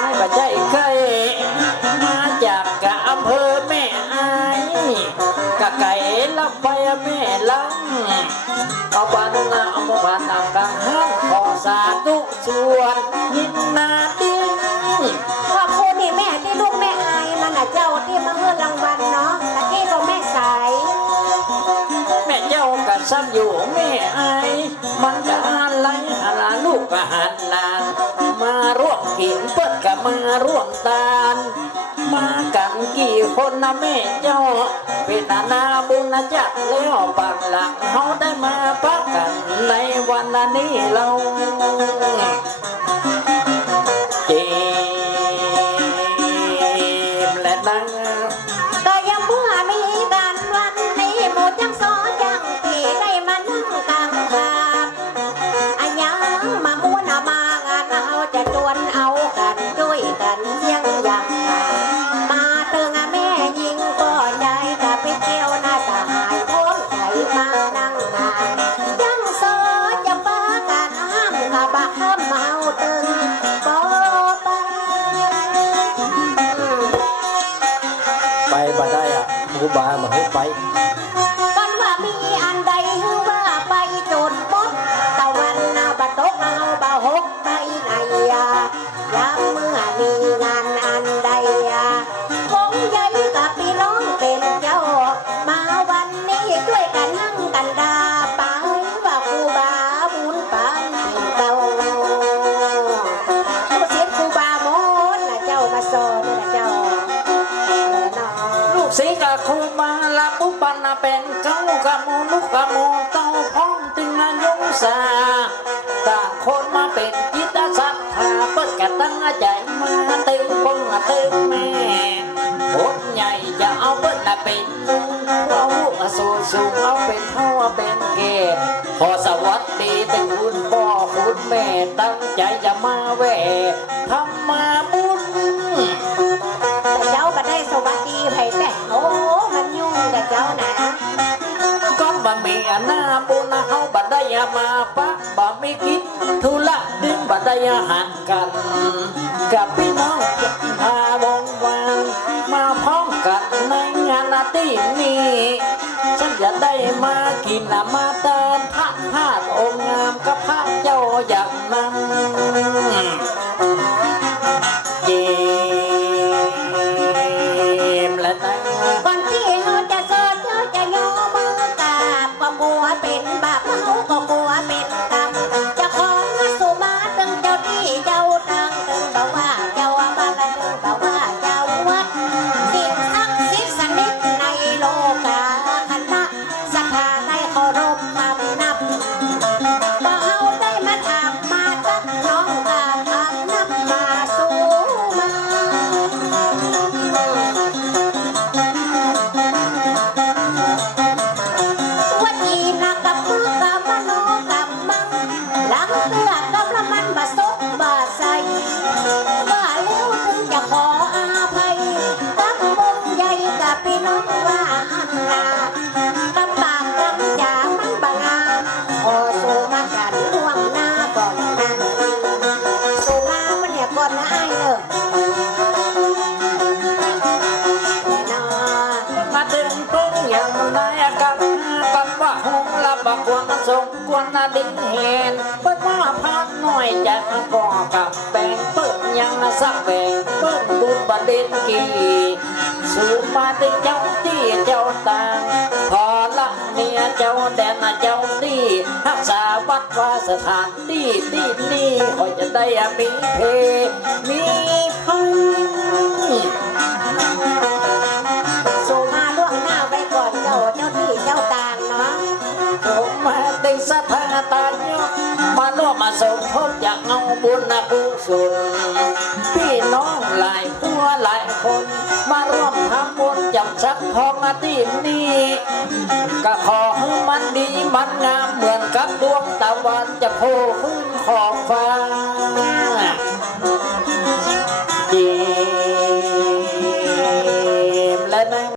ไม่บาใจเคยมาจากกะอำเภอแม่อายกะไก่ละไปแม่ลังเอาบันนาเอามาบันนางกังหันขอสาธุสวดยินนาดิงขอบคุณที่แม่ที่ลูกแม่อายมันน่ะเจ้าที่มาเฮือรางวัลเนาะตะกี้ก็แม่สาย แม่เจ้าก็ซ้ำอยู่แม่อายมันก็ ก็หันนางมาร่วมกินเปิดก็มาร่วมตาลมากันกี่คนนะแม่เจ้าเป็นนาณาบุญจักแล้วปักหลังเขาได้มาพักกันในวันนี้เรา ข้ามเมาตึงบ่ไปไปบ่ได้อะครูบามาให้ไป นาะลูกศิษย์กับครูมาลาปุปันนาเป็นเก้ากะมลูกกะโมเต้าพ้องตึงอายุสาต่างคนมาเป็นจิตอาสัตถาเปิดกะตั้งใจมาตึงปงตึงแม่คนใหญ่จะเอาเปิดนะเป็นเอาลูกสูสูงเอาเป็นเท่าเป็นเกศขอสวัสดีเป็นคุณพ่อคุณแม่ตั้งใจจะมาแหวทำมา ยามาปะบ่ไม่คิดทุละดึงบัดได้ยาหันกัน กับพี่น้องจะพาวงวานมาพร้อมกันในงานอาทิตย์นี้ฉันจะได้มากินมาเติมพระธาตุองค์งามกับพระเจ้าอย่างนั้น ละบักวนสงกวนนาดิงเห็นเปิดว่าพักหน่อยจะก่อกับแบ่งเปิดยังสักแบ่งเปิดบุญประเด็นกีสู่มาถึงเจ้าที่เจ้าต่างพอละเนียเจ้าแดนเจ้าที่รักษาวัดว่าสถานที่ที่นี่คอยจะได้มีเพมีพัง สัติงสถานตายมาล่วมมาสมทบจากเอาบุญนะกุศลพี่น้องหลายผัวหลายคน มาร่วมทำบุญจับชักทองอาทิตย์นี้ก็ขอให้มันดีมันงามเหมือนกับดวงตะวันจะโผล่ขึ้นขอบฟ้า